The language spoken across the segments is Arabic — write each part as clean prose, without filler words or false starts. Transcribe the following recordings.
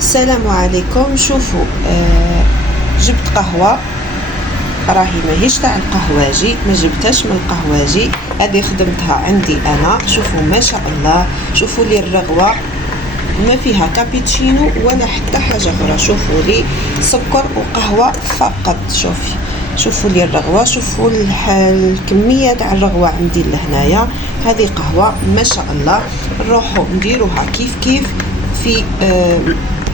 السلام عليكم. شوفوا جبت قهوة، راهي ماهيش تاع القهواجي، ما جبتهاش من القهواجي، هذه خدمتها عندي انا. شوفوا ما شاء الله، شوفوا لي الرغوة ما فيها كابتشينو ولا حتى حاجة أخرى. شوفوا لي سكر وقهوة فقط. شوفوا لي الرغوة، شوفوا الكمية تاع الرغوة عندي لهنايا. هذه قهوة ما شاء الله، نروحوا نديروها كيف في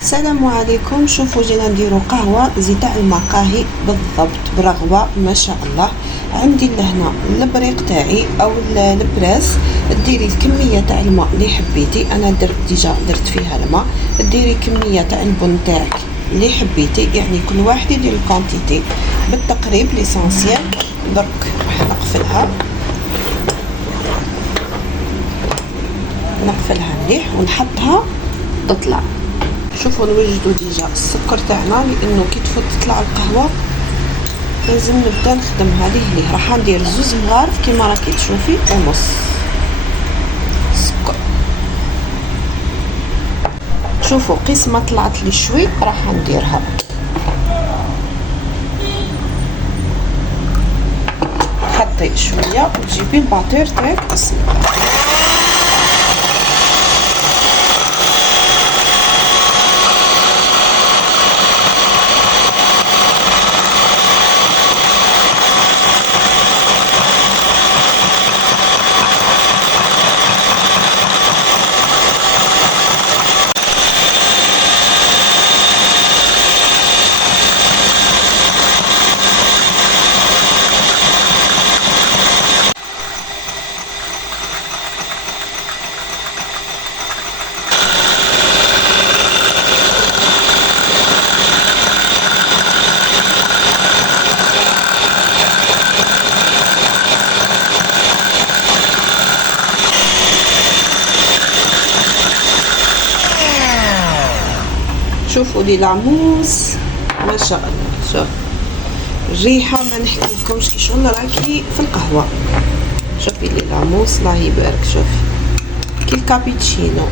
السلام عليكم. شوفوا جينا نديروا قهوة زي تاع المقاهي بالضبط، برغوة ما شاء الله. عندي لهنا البريق تاعي او البراس، ديري الكميه تاع الماء اللي حبيتي. انا درت فيها الماء. ديري كميه تاع البن تاعك اللي حبيتي، يعني كل واحد يدير الكونتيتي بالتقريب ليسونسيال. درك راح نقفلها مليح ونحطها تطلع. شوفوا نوجدوا ديجا السكر تاعنا، لانه كي تفوت تطلع القهوه لازم نبدا نخدمها ليه. راح ندير 2 مغارف كيما راكي تشوفي ونص سكر. شوفوا قيس ما طلعت لي شوي راح نديرها. حطي شويه وتجيبي الباطير تاعك. بسم الله. شوفوا لي لاموس ما شاء الله. شوف الريحه ما نحكي لكمش كي شغل راكي في القهوه. شوفي لي لاموس الله يبارك. شوفي كي الكابتشينو.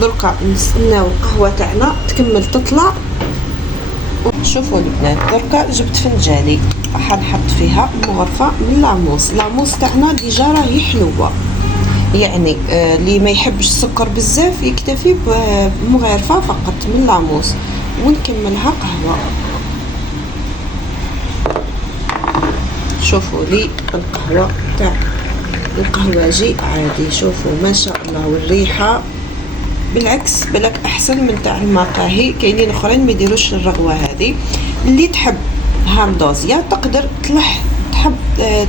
دركا نستناو القهوه تاعنا تكمل تطلع. شوفوا البنات، دركا جبت فنجاني راح نحط فيها مغرفه من لاموس تاعنا ديجا راهي حلوه، يعني اللي ما يحبش السكر بزاف يكتفي بمغرفه فقط من لاموس، ونكملها قهوه. شوفوا لي القهوه تاع القهواجي عادي. شوفوا ما شاء الله، والريحه بالعكس بالك احسن من تاع المقاهي. كاينين اخرين ما يديروش الرغوه هذه. اللي تحب هاندوزيا تقدر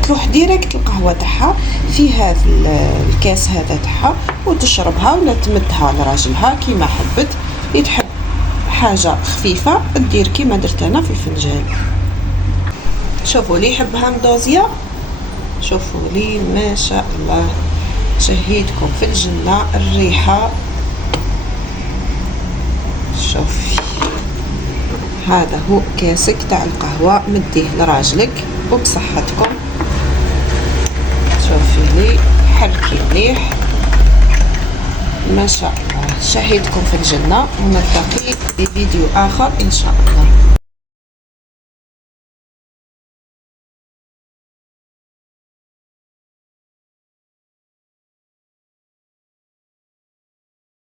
تلوح ديريكت القهوه تاعها في هذا الكاس هذا تاعها وتشربها، ولا تمدها لراجلها كيما حبت. اللي تحب حاجه خفيفه دير كيما درت انا في الفنجان. شوفوا لي يحب هاندوزيا، شوفوا لي ما شاء الله، شهيتكم في الجنه الريحه. شوفي هذا هو كاسك تاع القهوه، مديه لراجلك وبصحتكم. شوفي لي حركي مليح ما شاء الله. شهيتكم في الجنه، ونلتقي في فيديو اخر ان شاء الله.